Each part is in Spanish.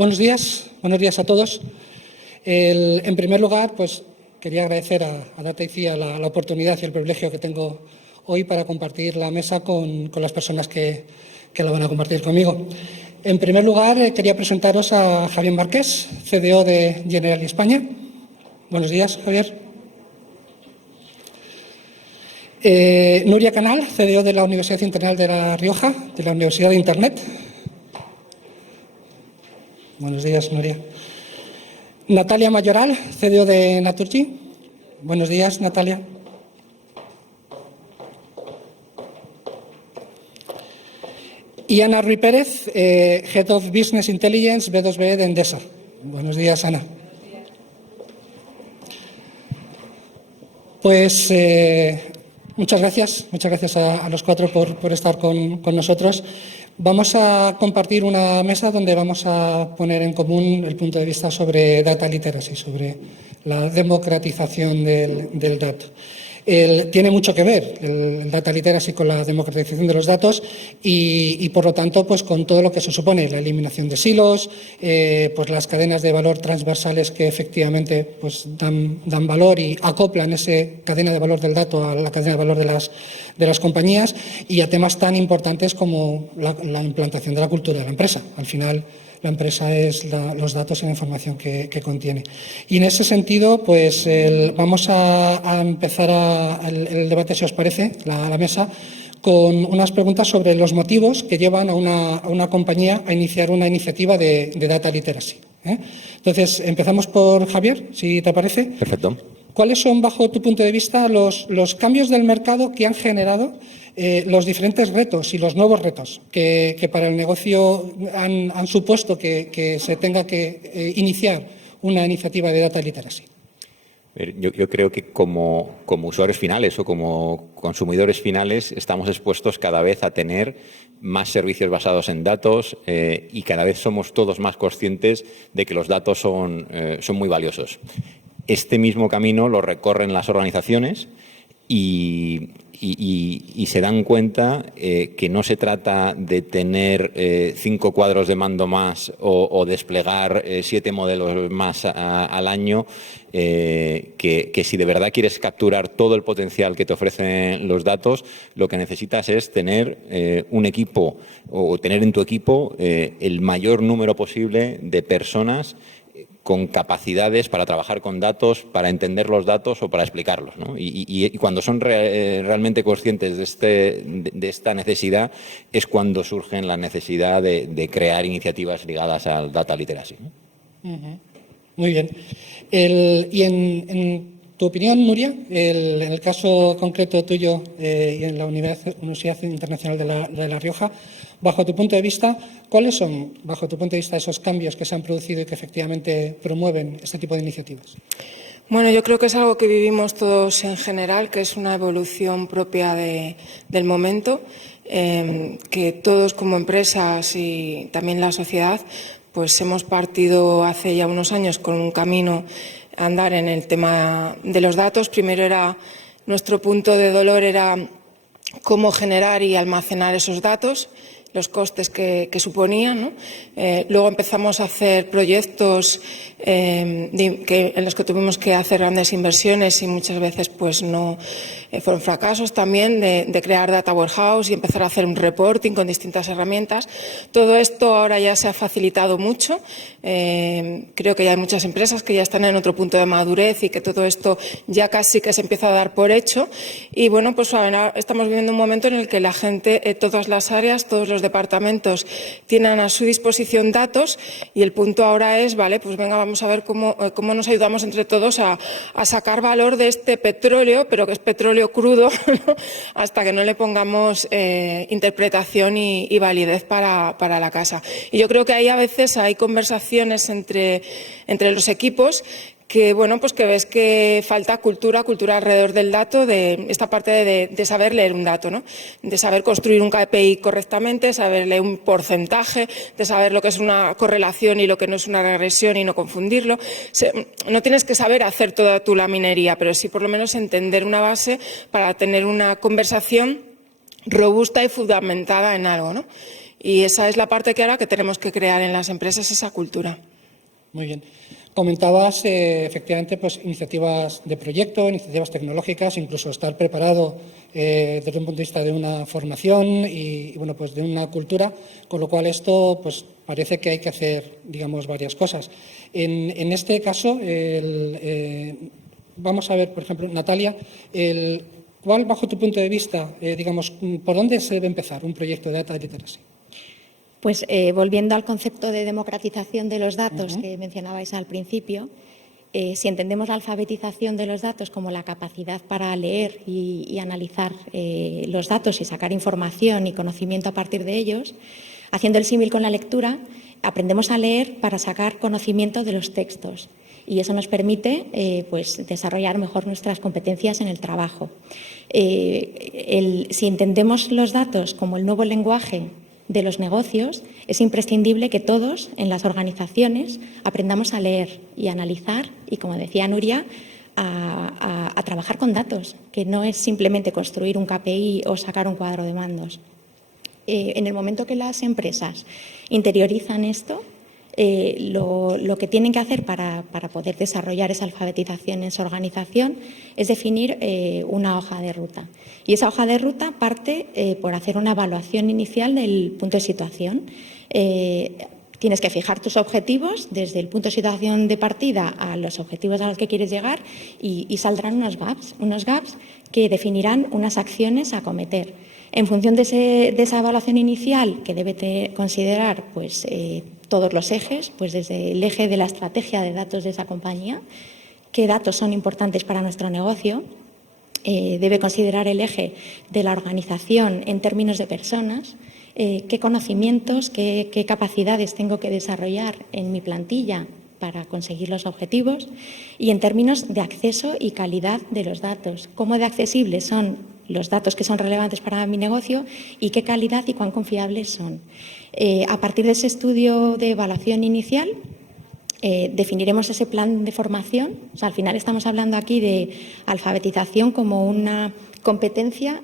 Buenos días a todos. En primer lugar, pues quería agradecer a Data ICIA la oportunidad y el privilegio que tengo hoy para compartir la mesa con las personas que la van a compartir conmigo. En primer lugar, quería presentaros a Javier Márquez, CDO de Generali España. Buenos días, Javier. Nuria Canal, CDO de la Universidad Internacional de La Rioja, de la Universidad de Internet. Buenos días, Nuria. Natalia Mayoral, CDO de Naturgy. Buenos días, Natalia. Y Ana Ruiz Pérez, Head of Business Intelligence B2B de Endesa. Buenos días, Ana. Pues muchas gracias a los cuatro por estar con nosotros. Vamos a compartir una mesa donde vamos a poner en común el punto de vista sobre data literacy, sobre la democratización del dato. Tiene mucho que ver el data literacy con la democratización de los datos y por lo tanto, pues con todo lo que se supone, la eliminación de silos, pues las cadenas de valor transversales que efectivamente pues dan valor y acoplan esa cadena de valor del dato a la cadena de valor de las compañías y a temas tan importantes como la implantación de la cultura de la empresa. Al final, la empresa es los datos y la información que contiene. Y en ese sentido, pues vamos a empezar el debate, si os parece, la mesa, con unas preguntas sobre los motivos que llevan a una compañía a iniciar una iniciativa de data literacy. Entonces, empezamos por Javier, si te parece. Perfecto. ¿Cuáles son, bajo tu punto de vista, los cambios del mercado que han generado los diferentes retos y los nuevos retos que para el negocio han supuesto que se tenga que iniciar una iniciativa de data literacy? Yo creo que como usuarios finales o como consumidores finales estamos expuestos cada vez a tener más servicios basados en datos y cada vez somos todos más conscientes de que los datos son muy valiosos. Este mismo camino lo recorren las organizaciones y se dan cuenta que no se trata de tener 5 cuadros de mando más o desplegar 7 modelos más al año, que si de verdad quieres capturar todo el potencial que te ofrecen los datos, lo que necesitas es tener un equipo o tener en tu equipo el mayor número posible de personas con capacidades para trabajar con datos, para entender los datos o para explicarlos, ¿no? Y cuando son realmente conscientes de esta necesidad es cuando surge la necesidad de crear iniciativas ligadas al data literacy, ¿no? Muy bien. Y en tu opinión, Nuria, en el caso concreto tuyo y en la Universidad Internacional de La Rioja, bajo tu punto de vista, ¿cuáles son, bajo tu punto de vista, esos cambios que se han producido y que efectivamente promueven este tipo de iniciativas? Bueno, yo creo que es algo que vivimos todos en general, que es una evolución propia del momento, que todos como empresas y también la sociedad, pues hemos partido hace ya unos años con un camino a andar en el tema de los datos. Primero nuestro punto de dolor era cómo generar y almacenar esos datos, los costes que suponían, ¿no? Luego empezamos a hacer proyectos en los que tuvimos que hacer grandes inversiones y muchas veces pues no fueron fracasos también de crear data warehouse y empezar a hacer un reporting con distintas herramientas. Todo esto ahora ya se ha facilitado mucho. Creo que ya hay muchas empresas que ya están en otro punto de madurez y que todo esto ya casi que se empieza a dar por hecho. Y bueno, pues ahora estamos viviendo un momento en el que la gente, todas las áreas, todos los departamentos tienen a su disposición datos y el punto ahora es, vale, pues venga, vamos a ver cómo nos ayudamos entre todos a sacar valor de este petróleo, pero que es petróleo crudo, ¿no? Hasta que no le pongamos interpretación y validez para la casa. Y yo creo que ahí a veces hay conversaciones entre los equipos que, bueno, pues que ves que falta cultura alrededor del dato, de esta parte de saber leer un dato, ¿no? De saber construir un KPI correctamente, saber leer un porcentaje, de saber lo que es una correlación y lo que no es una regresión y no confundirlo. No tienes que saber hacer toda tu laminería, pero sí por lo menos entender una base para tener una conversación robusta y fundamentada en algo, ¿no? Y esa es la parte que ahora que tenemos que crear en las empresas, esa cultura. Muy bien. Comentabas, efectivamente, pues, iniciativas de proyecto, iniciativas tecnológicas, incluso estar preparado desde un punto de vista de una formación y bueno, pues de una cultura, con lo cual esto pues, parece que hay que hacer, digamos, varias cosas. En este caso, vamos a ver, por ejemplo, Natalia, ¿cuál, bajo tu punto de vista, digamos, por dónde se debe empezar un proyecto de Data Literacy? Pues volviendo al concepto de democratización de los datos que mencionabais al principio, si entendemos la alfabetización de los datos como la capacidad para leer y analizar los datos y sacar información y conocimiento a partir de ellos, haciendo el símil con la lectura, aprendemos a leer para sacar conocimiento de los textos y eso nos permite pues, desarrollar mejor nuestras competencias en el trabajo. Si entendemos los datos como el nuevo lenguaje de los negocios, es imprescindible que todos en las organizaciones aprendamos a leer y a analizar y, como decía Nuria, a trabajar con datos, que no es simplemente construir un KPI o sacar un cuadro de mandos. En el momento que las empresas interiorizan esto, lo que tienen que hacer para poder desarrollar esa alfabetización en su organización es definir una hoja de ruta. Y esa hoja de ruta parte por hacer una evaluación inicial del punto de situación. Tienes que fijar tus objetivos desde el punto de situación de partida a los objetivos a los que quieres llegar y saldrán unos gaps que definirán unas acciones a acometer. En función de esa evaluación inicial, que debe considerar pues, todos los ejes, pues desde el eje de la estrategia de datos de esa compañía, qué datos son importantes para nuestro negocio, debe considerar el eje de la organización en términos de personas, qué conocimientos, qué capacidades tengo que desarrollar en mi plantilla para conseguir los objetivos y en términos de acceso y calidad de los datos, cómo de accesibles son los datos que son relevantes para mi negocio y qué calidad y cuán confiables son. A partir de ese estudio de evaluación inicial, definiremos ese plan de formación. O sea, al final estamos hablando aquí de alfabetización como una competencia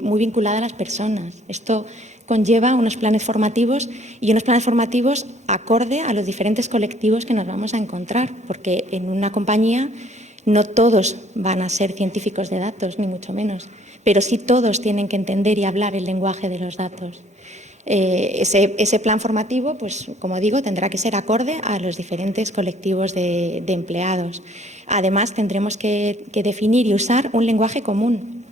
muy vinculada a las personas. Esto conlleva unos planes formativos y unos planes formativos acorde a los diferentes colectivos que nos vamos a encontrar, porque en una compañía no todos van a ser científicos de datos, ni mucho menos, pero sí todos tienen que entender y hablar el lenguaje de los datos. Ese plan formativo, pues, como digo, tendrá que ser acorde a los diferentes colectivos de empleados. Además, tendremos que definir y usar un lenguaje común.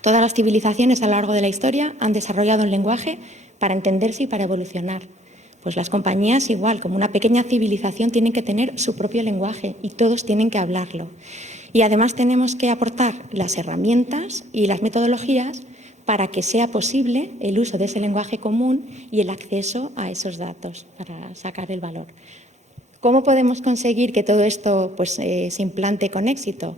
Todas las civilizaciones a lo largo de la historia han desarrollado un lenguaje para entenderse y para evolucionar. Pues las compañías, igual, como una pequeña civilización, tienen que tener su propio lenguaje y todos tienen que hablarlo. Y además tenemos que aportar las herramientas y las metodologías para que sea posible el uso de ese lenguaje común y el acceso a esos datos para sacar el valor. ¿Cómo podemos conseguir que todo esto pues, se implante con éxito?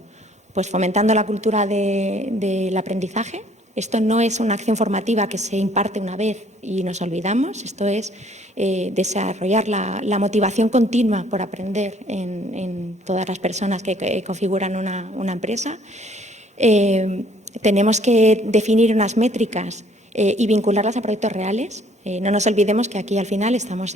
Pues fomentando la cultura del aprendizaje. Esto no es una acción formativa que se imparte una vez y nos olvidamos. Esto es desarrollar la motivación continua por aprender en todas las personas que configuran una empresa. Tenemos que definir unas métricas y vincularlas a proyectos reales. No nos olvidemos que aquí al final estamos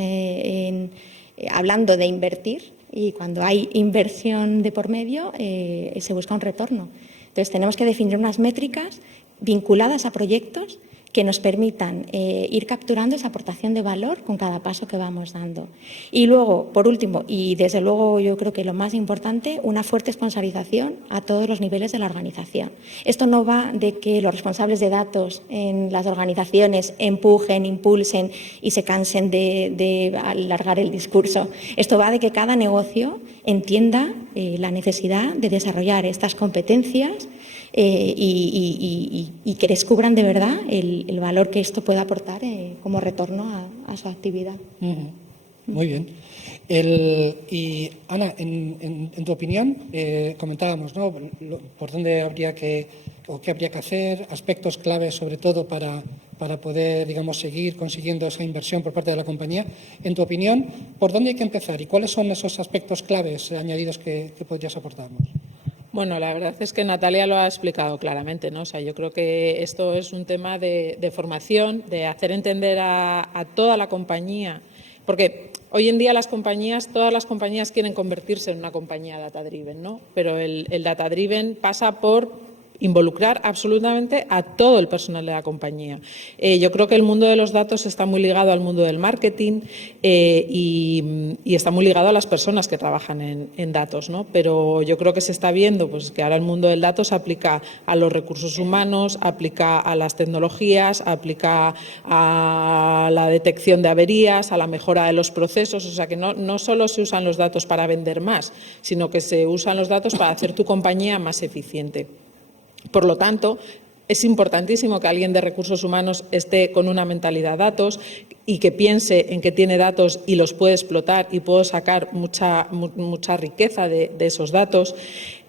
hablando de invertir y cuando hay inversión de por medio se busca un retorno. Entonces tenemos que definir unas métricas vinculadas a proyectos que nos permitan ir capturando esa aportación de valor con cada paso que vamos dando. Y luego, por último, y desde luego yo creo que lo más importante, una fuerte sponsorización a todos los niveles de la organización. Esto no va de que los responsables de datos en las organizaciones empujen, impulsen y se cansen de alargar el discurso. Esto va de que cada negocio entienda la necesidad de desarrollar estas competencias y que descubran de verdad el valor que esto puede aportar como retorno a su actividad. Muy bien. Y Ana, en tu opinión, comentábamos, ¿no?, por dónde habría que o qué habría que hacer, aspectos claves sobre todo para poder, digamos, seguir consiguiendo esa inversión por parte de la compañía. En tu opinión, ¿por dónde hay que empezar y cuáles son esos aspectos claves añadidos que podrías aportarnos? Bueno, la verdad es que Natalia lo ha explicado claramente, ¿no? O sea, yo creo que esto es un tema de formación, de hacer entender a toda la compañía, porque hoy en día todas las compañías quieren convertirse en una compañía data-driven, ¿no? Pero el data-driven pasa por involucrar absolutamente a todo el personal de la compañía. Yo creo que el mundo de los datos está muy ligado al mundo del marketing y está muy ligado a las personas que trabajan en datos, ¿no? Pero yo creo que se está viendo pues, que ahora el mundo del datos se aplica a los recursos humanos, aplica a las tecnologías, aplica a la detección de averías, a la mejora de los procesos. O sea, que no solo se usan los datos para vender más, sino que se usan los datos para hacer tu compañía más eficiente. Por lo tanto, es importantísimo que alguien de recursos humanos esté con una mentalidad datos y que piense en que tiene datos y los puede explotar y puedo sacar mucha riqueza de esos datos.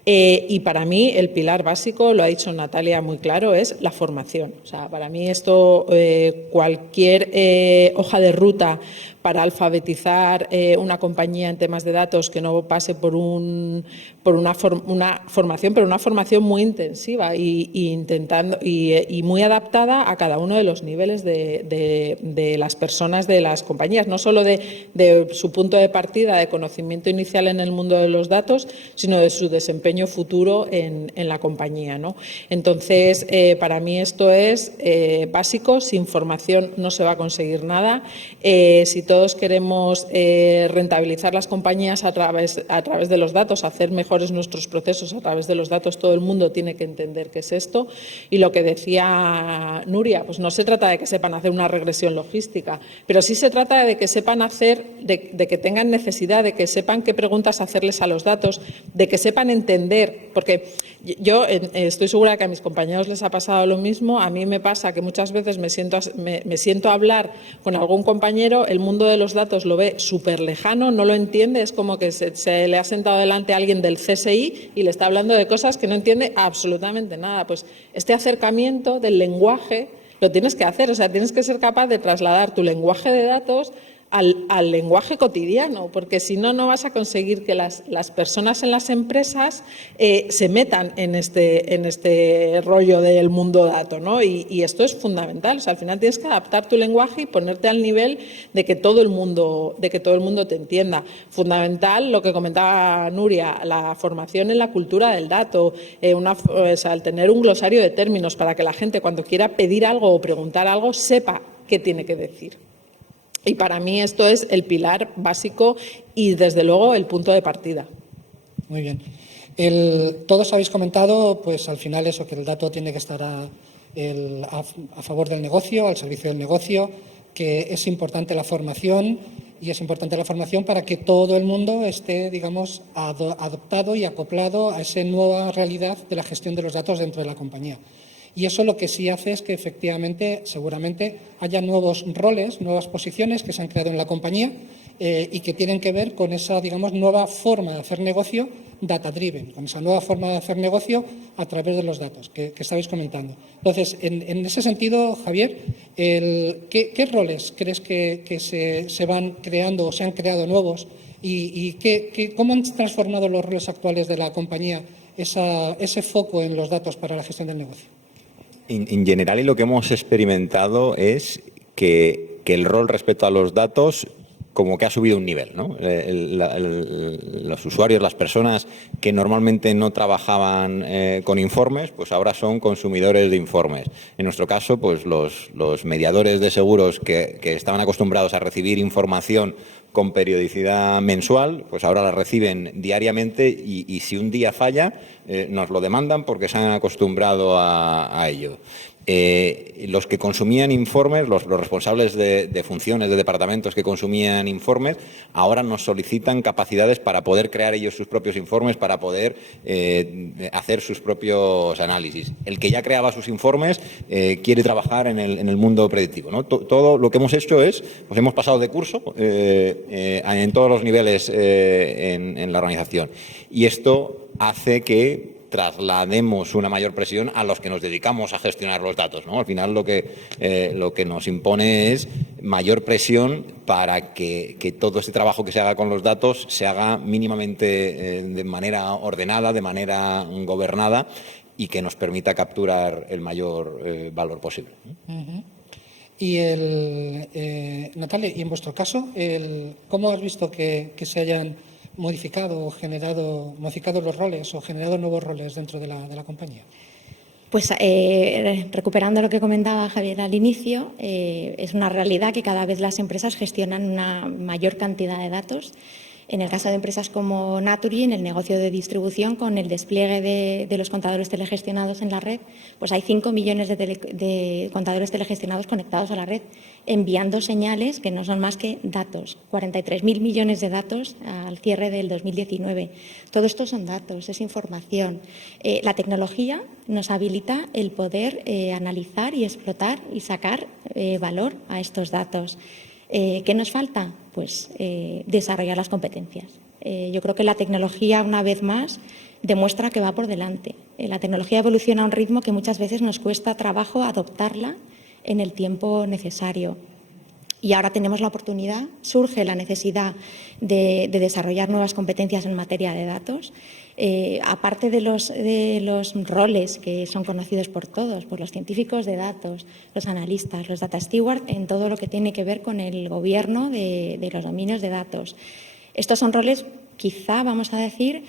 Y para mí el pilar básico, lo ha dicho Natalia muy claro, es la formación. O sea, para mí esto, cualquier hoja de ruta para alfabetizar una compañía en temas de datos que no pase por una formación, pero una formación muy intensiva y muy adaptada a cada uno de los niveles de las personas de las compañías, no solo de su punto de partida de conocimiento inicial en el mundo de los datos, sino de su desempeño futuro en la compañía, ¿no? Entonces, para mí esto es básico. Sin formación no se va a conseguir nada. Si todos queremos rentabilizar las compañías a través de los datos, hacer mejores nuestros procesos a través de los datos, todo el mundo tiene que entender qué es esto. Y lo que decía Nuria, pues no se trata de que sepan hacer una regresión logística, pero sí se trata de que sepan de que tengan necesidad, de que sepan qué preguntas hacerles a los datos, de que sepan entender, porque yo estoy segura que a mis compañeros les ha pasado lo mismo. A mí me pasa que muchas veces me siento a hablar con algún compañero, el mundo de los datos lo ve súper lejano, no lo entiende, es como que se le ha sentado delante a alguien del CSI y le está hablando de cosas que no entiende absolutamente nada. Pues este acercamiento del lenguaje lo tienes que hacer, o sea, tienes que ser capaz de trasladar tu lenguaje de datos al lenguaje cotidiano, porque si no, no vas a conseguir que las personas en las empresas se metan en este rollo del mundo dato, ¿no? Y esto es fundamental. O sea, al final tienes que adaptar tu lenguaje y ponerte al nivel de que todo el mundo te entienda. Fundamental lo que comentaba Nuria, la formación en la cultura del dato, o sea, el tener un glosario de términos para que la gente cuando quiera pedir algo o preguntar algo sepa qué tiene que decir. Y para mí esto es el pilar básico y, desde luego, el punto de partida. Muy bien. Todos habéis comentado, pues al final eso, que el dato tiene que estar a favor del negocio, al servicio del negocio, que es importante la formación y es importante la formación para que todo el mundo esté, digamos, adoptado y acoplado a esa nueva realidad de la gestión de los datos dentro de la compañía. Y eso lo que sí hace es que efectivamente, seguramente, haya nuevos roles, nuevas posiciones que se han creado en la compañía y que tienen que ver con esa, digamos, nueva forma de hacer negocio data-driven, con esa nueva forma de hacer negocio a través de los datos que estabais comentando. Entonces, en ese sentido, Javier, ¿qué roles crees que se van creando o se han creado nuevos y cómo han transformado los roles actuales de la compañía ese foco en los datos para la gestión del negocio? En general, y lo que hemos experimentado es que el rol respecto a los datos como que ha subido un nivel, ¿no? Los usuarios, las personas que normalmente no trabajaban con informes, pues ahora son consumidores de informes. En nuestro caso, pues los mediadores de seguros que estaban acostumbrados a recibir información con periodicidad mensual, pues ahora la reciben diariamente y si un día falla, nos lo demandan porque se han acostumbrado a ello. Los que consumían informes, los responsables de funciones, de departamentos que consumían informes, ahora nos solicitan capacidades para poder crear ellos sus propios informes, para poder hacer sus propios análisis. El que ya creaba sus informes quiere trabajar en el mundo predictivo, ¿no? Todo lo que hemos hecho es, pues hemos pasado de curso en todos los niveles en la organización. Y esto hace que traslademos una mayor presión a los que nos dedicamos a gestionar los datos, ¿no? Al final lo que nos impone es mayor presión para que todo este trabajo que se haga con los datos se haga mínimamente de manera ordenada, de manera gobernada y que nos permita capturar el mayor valor posible. Y Natalia, y en vuestro caso, ¿cómo has visto que se hayan modificado los roles o generado nuevos roles dentro de la compañía? Pues recuperando lo que comentaba Javier al inicio, es una realidad que cada vez las empresas gestionan una mayor cantidad de datos. En el caso de empresas como Naturgy, en el negocio de distribución, con el despliegue de los contadores telegestionados en la red, pues hay 5 millones de contadores telegestionados conectados a la red, enviando señales que no son más que datos. 43.000 millones de datos al cierre del 2019. Todo esto son datos, es información. La tecnología nos habilita el poder analizar y explotar y sacar valor a estos datos. ¿Qué nos falta? Pues desarrollar las competencias. Yo creo que la tecnología, una vez más, demuestra que va por delante. La tecnología evoluciona a un ritmo que muchas veces nos cuesta trabajo adoptarla en el tiempo necesario. Y ahora tenemos la oportunidad, surge la necesidad de desarrollar nuevas competencias en materia de datos. Aparte de los roles que son conocidos por todos, por los científicos de datos, los analistas, los data stewards, en todo lo que tiene que ver con el gobierno de los dominios de datos. Estos son roles, quizá vamos a decir,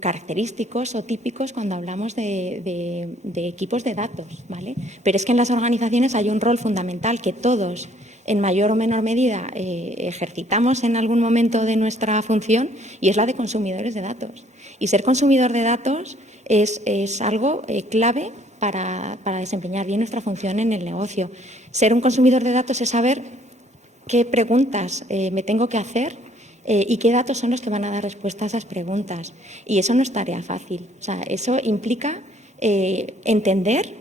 característicos o típicos cuando hablamos de equipos de datos, ¿vale? Pero es que en las organizaciones hay un rol fundamental que todos, en mayor o menor medida, ejercitamos en algún momento de nuestra función, y es la de consumidores de datos. Y ser consumidor de datos es algo clave para desempeñar bien nuestra función en el negocio. Ser un consumidor de datos es saber qué preguntas me tengo que hacer y qué datos son los que van a dar respuesta a esas preguntas. Y eso no es tarea fácil. O sea, eso implica entender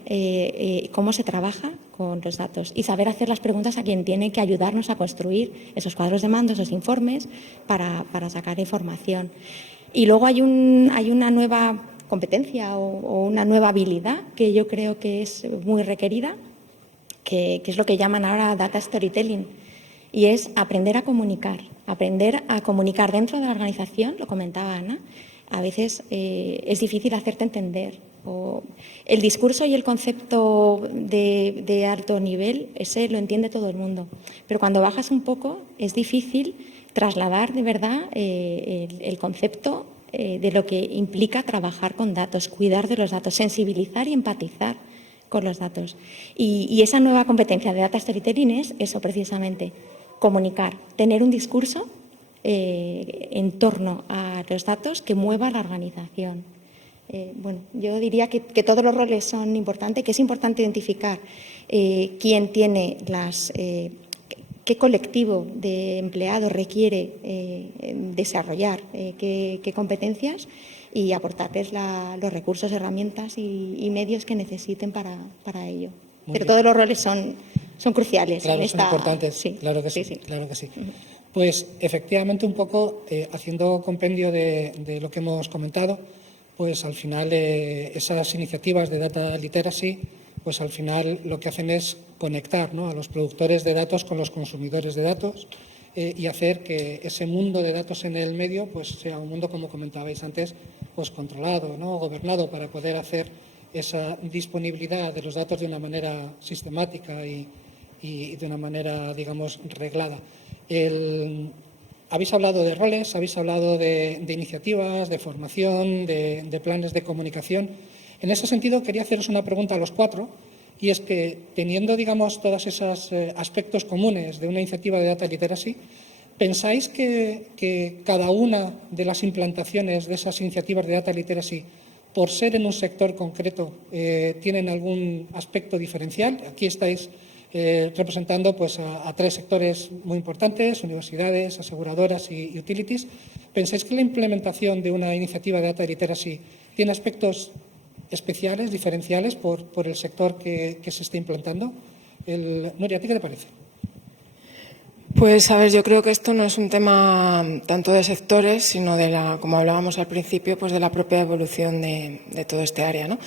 cómo se trabaja con los datos y saber hacer las preguntas a quien tiene que ayudarnos a construir esos cuadros de mando, esos informes, para sacar información. Y luego hay una nueva competencia o una nueva habilidad que yo creo que es muy requerida, que es lo que llaman ahora data storytelling, y es aprender a comunicar dentro de la organización. Lo comentaba Ana, a veces es difícil hacerte entender. El discurso y el concepto de alto nivel, ese lo entiende todo el mundo, pero cuando bajas un poco es difícil trasladar de verdad el concepto de lo que implica trabajar con datos, cuidar de los datos, sensibilizar y empatizar con los datos. Y esa nueva competencia de data storytelling es eso precisamente, comunicar, tener un discurso en torno a los datos que mueva la organización. Bueno, yo diría que todos los roles son importantes, que es importante identificar quién tiene qué colectivo de empleados requiere desarrollar qué competencias y aportarles los recursos, herramientas y medios que necesiten para ello. Pero todos los roles son cruciales. Claro, son importantes. Sí, claro que sí. sí. Claro que sí. Pues efectivamente, un poco haciendo compendio de lo que hemos comentado, pues al final esas iniciativas de data literacy, pues al final lo que hacen es conectar, ¿no?, a los productores de datos con los consumidores de datos y hacer que ese mundo de datos en el medio pues sea un mundo, como comentabais antes, pues controlado, ¿no?, gobernado, para poder hacer esa disponibilidad de los datos de una manera sistemática y de una manera, digamos, reglada. Habéis hablado de roles, habéis hablado de iniciativas, de formación, de planes de comunicación. En ese sentido, quería haceros una pregunta a los cuatro, y es que, teniendo, digamos, todos esos aspectos comunes de una iniciativa de data literacy, ¿pensáis que cada una de las implantaciones de esas iniciativas de data literacy, por ser en un sector concreto, tienen algún aspecto diferencial? Aquí estáis representando pues, a tres sectores muy importantes: universidades, aseguradoras y utilities. ¿Pensáis que la implementación de una iniciativa de data literacy tiene aspectos especiales, diferenciales por el sector que se está implantando? Nuria, ¿a ti qué te parece? Pues, a ver, yo creo que esto no es un tema tanto de sectores, sino como hablábamos al principio, pues de la propia evolución de todo este área, ¿no?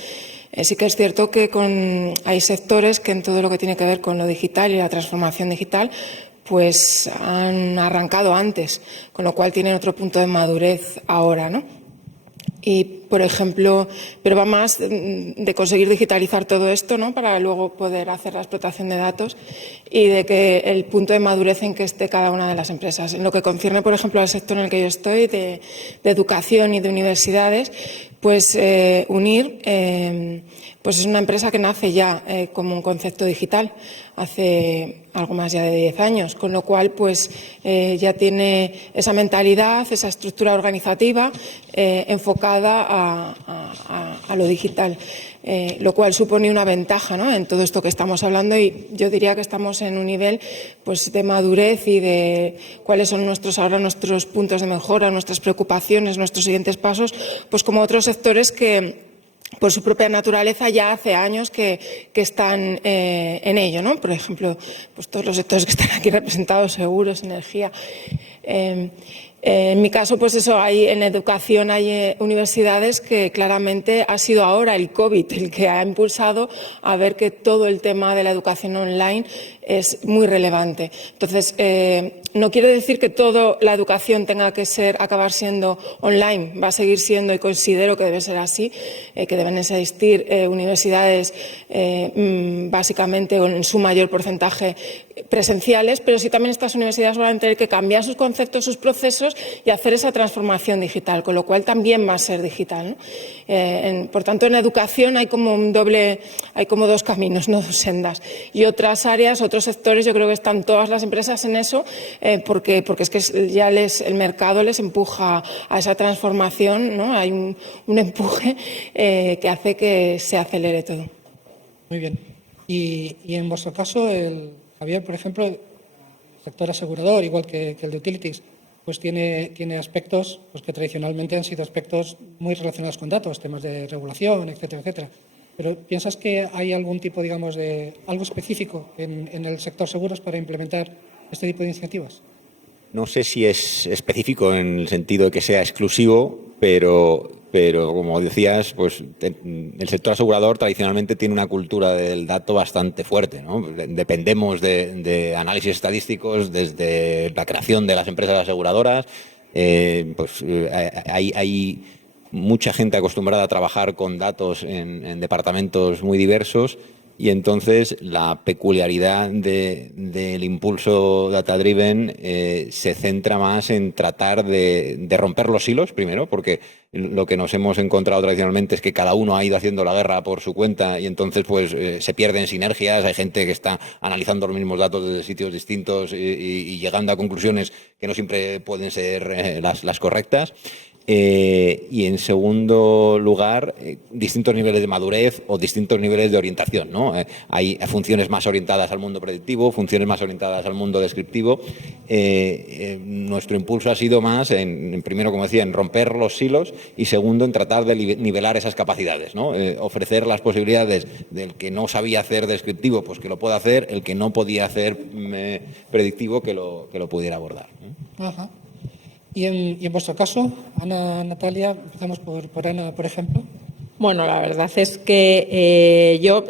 Sí que es cierto que hay sectores que en todo lo que tiene que ver con lo digital y la transformación digital pues han arrancado antes, con lo cual tienen otro punto de madurez ahora, ¿no? Y, por ejemplo, pero va más de conseguir digitalizar todo esto, ¿no?, para luego poder hacer la explotación de datos y de que el punto de madurez en que esté cada una de las empresas. En lo que concierne, por ejemplo, al sector en el que yo estoy, de educación y de universidades, pues UNIR pues es una empresa que nace ya como un concepto digital hace algo más ya de 10 años, con lo cual pues ya tiene esa mentalidad, esa estructura organizativa enfocada a lo digital, lo cual supone una ventaja, ¿no?, en todo esto que estamos hablando, y yo diría que estamos en un nivel pues de madurez y de cuáles son ahora nuestros puntos de mejora, nuestras preocupaciones, nuestros siguientes pasos, pues como otros sectores que por su propia naturaleza ya hace años que están en ello, ¿no? Por ejemplo, pues todos los sectores que están aquí representados, seguros, energía. En mi caso, pues eso, en educación hay universidades que claramente ha sido ahora el COVID el que ha impulsado a ver que todo el tema de la educación online es muy relevante. Entonces, no quiere decir que toda la educación tenga que acabar siendo online, va a seguir siendo, y considero que debe ser así, que deben existir universidades básicamente o en su mayor porcentaje presenciales, pero sí también estas universidades van a tener que cambiar sus conceptos, sus procesos y hacer esa transformación digital, con lo cual también va a ser digital, ¿no? Por tanto, en educación hay como hay como dos caminos, no dos sendas. Y otras áreas, otros sectores, yo creo que están todas las empresas en eso, porque es que ya el mercado les empuja a esa transformación, ¿no? Hay un empuje que hace que se acelere todo. Muy bien. Y en vuestro caso, Javier, por ejemplo, el sector asegurador, igual que el de utilities, pues tiene aspectos pues que tradicionalmente han sido aspectos muy relacionados con datos, temas de regulación, etcétera, etcétera. Pero ¿piensas que hay algún tipo, digamos, de algo específico en el sector seguros para implementar este tipo de iniciativas? No sé si es específico en el sentido de que sea exclusivo, pero como decías, pues el sector asegurador tradicionalmente tiene una cultura del dato bastante fuerte, ¿no? Dependemos de análisis estadísticos desde la creación de las empresas aseguradoras. Hay mucha gente acostumbrada a trabajar con datos en departamentos muy diversos, y entonces la peculiaridad del impulso data-driven se centra más en tratar de romper los hilos, primero, porque lo que nos hemos encontrado tradicionalmente es que cada uno ha ido haciendo la guerra por su cuenta y entonces pues se pierden sinergias, hay gente que está analizando los mismos datos desde sitios distintos y llegando a conclusiones que no siempre pueden ser las correctas. Y en segundo lugar, distintos niveles de madurez o distintos niveles de orientación, ¿no? Hay funciones más orientadas al mundo predictivo, funciones más orientadas al mundo descriptivo. Nuestro impulso ha sido más, primero, como decía, en romper los silos, y segundo, en tratar de nivelar esas capacidades, ¿no? Ofrecer las posibilidades del que no sabía hacer descriptivo, pues que lo pueda hacer, el que no podía hacer predictivo, que lo pudiera abordar, ¿no? Ajá. Y en vuestro caso, Ana, Natalia, empezamos por Ana, por ejemplo. Bueno, la verdad es que yo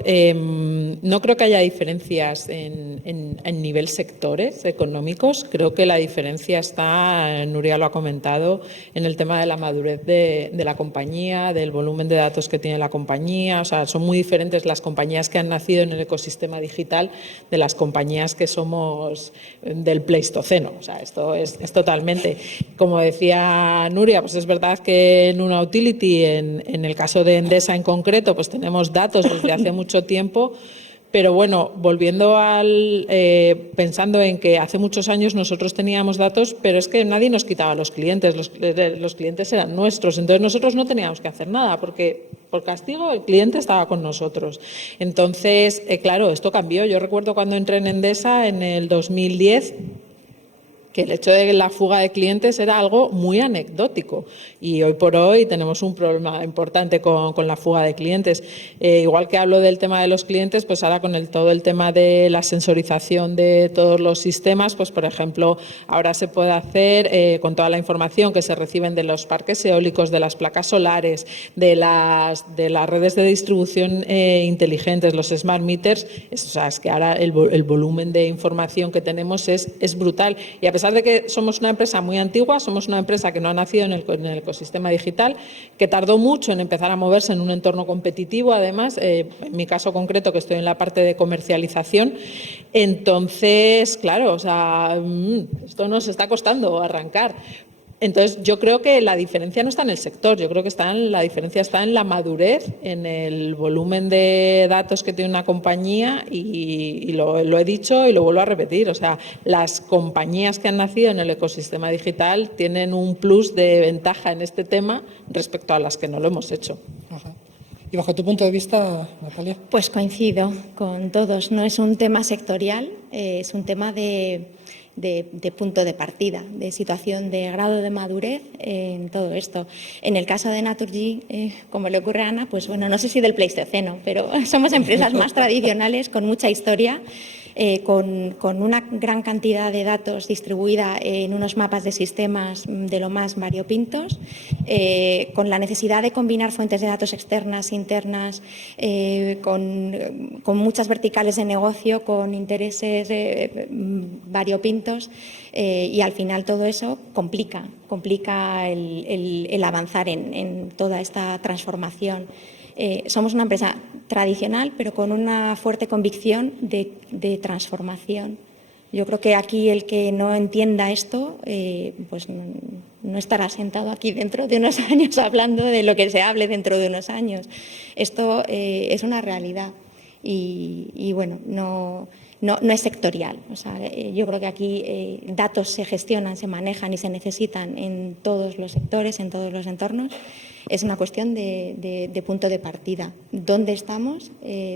no creo que haya diferencias en nivel sectores económicos. Creo que la diferencia está, Nuria lo ha comentado, en el tema de la madurez de la compañía, del volumen de datos que tiene la compañía. O sea, son muy diferentes las compañías que han nacido en el ecosistema digital de las compañías que somos del Pleistoceno. O sea, esto es totalmente. Como decía Nuria, pues es verdad que en una utility, en el caso de Endesa en concreto, pues tenemos datos desde hace mucho tiempo, pero bueno, volviendo pensando en que hace muchos años nosotros teníamos datos, pero es que nadie nos quitaba los clientes, los clientes eran nuestros, entonces nosotros no teníamos que hacer nada, porque por castigo el cliente estaba con nosotros. Entonces, claro, esto cambió. Yo recuerdo cuando entré en Endesa en el 2010, que el hecho de la fuga de clientes era algo muy anecdótico y hoy por hoy tenemos un problema importante con la fuga de clientes. Igual que hablo del tema de los clientes, pues ahora con todo el tema de la sensorización de todos los sistemas, pues por ejemplo, ahora se puede hacer con toda la información que se reciben de los parques eólicos, de las placas solares, de las redes de distribución inteligentes, los smart meters, o sea, es que ahora el volumen de información que tenemos es brutal. Y a pesar de que somos una empresa muy antigua, somos una empresa que no ha nacido en el ecosistema digital, que tardó mucho en empezar a moverse en un entorno competitivo, además, en mi caso concreto, que estoy en la parte de comercialización. Entonces, claro, o sea, esto nos está costando arrancar. Entonces, yo creo que la diferencia no está en el sector, yo creo que la diferencia está en la madurez, en el volumen de datos que tiene una compañía y lo he dicho y lo vuelvo a repetir. O sea, las compañías que han nacido en el ecosistema digital tienen un plus de ventaja en este tema respecto a las que no lo hemos hecho. Ajá. Y bajo tu punto de vista, Natalia. Pues coincido con todos. No es un tema sectorial, es un tema de punto de partida, de situación, de grado de madurez en todo esto. En el caso de Naturgy, como le ocurre a Ana, pues bueno, no sé si del Pleistoceno, pero somos empresas más tradicionales con mucha historia, con una gran cantidad de datos distribuida en unos mapas de sistemas de lo más variopintos, con la necesidad de combinar fuentes de datos externas, internas, con muchas verticales de negocio, con intereses variopintos, y al final todo eso complica el avanzar en toda esta transformación. Somos una empresa tradicional, pero con una fuerte convicción de transformación. Yo creo que aquí el que no entienda esto, pues no estará sentado aquí dentro de unos años hablando de lo que se hable dentro de unos años. Esto es una realidad y bueno, no es sectorial. O sea, yo creo que aquí datos se gestionan, se manejan y se necesitan en todos los sectores, en todos los entornos. Es una cuestión de punto de partida. ¿Dónde estamos?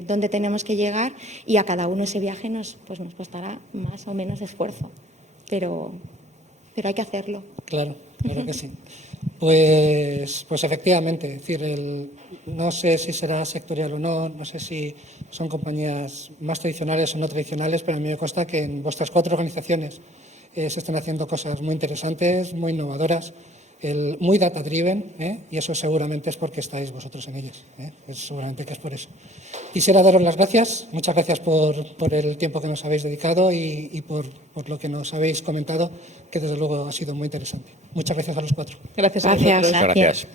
¿Dónde tenemos que llegar? Y a cada uno ese viaje nos costará más o menos esfuerzo. Pero hay que hacerlo. Claro, claro que sí. Pues efectivamente, es decir, no sé si será sectorial o no sé si son compañías más tradicionales o no tradicionales, pero a mí me consta que en vuestras 4 organizaciones se están haciendo cosas muy interesantes, muy innovadoras, muy data-driven, y eso seguramente es porque estáis vosotros en ellas. Seguramente que es por eso. Quisiera daros las gracias. Muchas gracias por el tiempo que nos habéis dedicado y por lo que nos habéis comentado, que desde luego ha sido muy interesante. Muchas gracias a los 4. Gracias a Gracias. vosotros. Muchas gracias.